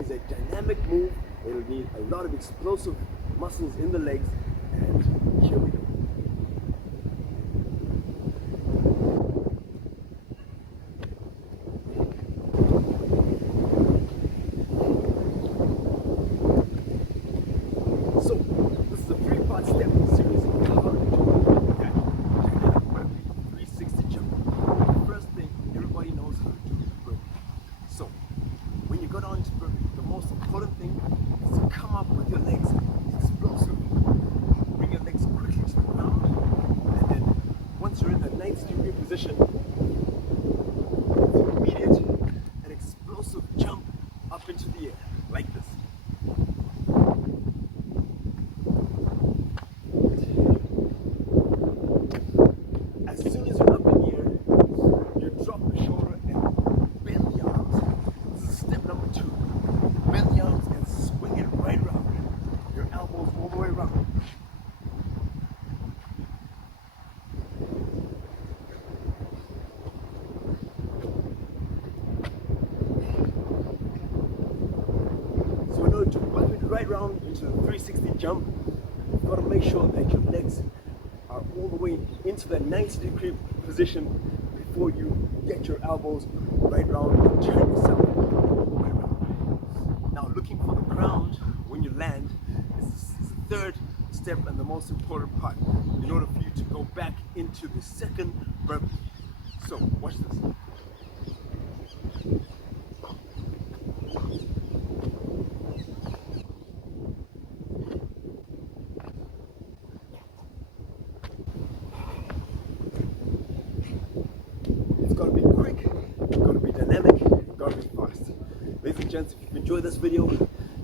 is a dynamic move. It'll need a lot of explosive muscles in the legs, and here we go. So, this is a three-part step series on how to do that dynamic burpee 360 jump. First thing, everybody knows how to do burpee. So, when you go down to burpee, the most important thing is to come up with your legs explosively. Bring your legs quickly to the ground, and then once you're in the 90-degree position, it's an immediate and explosive jump up into the air, like this. As soon as you're up in the air, you drop the shoulder and bend the arms. This is step number 2. Bend the arms and swing it right around. Your elbows all the way around. So in order to whip it right round into the 360 jump, you've got to make sure that your legs are all the way into the 90-degree position before you get your elbows right round and turn yourself right round. Now, looking for the ground when you land is the third step and the most important part in order for you to go back into the second burpee. So, watch this. It's got to be quick, it's got to be dynamic, it's got to be fast. Ladies and gents, if you enjoyed this video,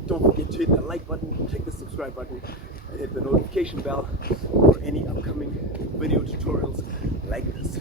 don't forget to hit the like button, click the subscribe button, and hit the notification bell for any upcoming video tutorials like this.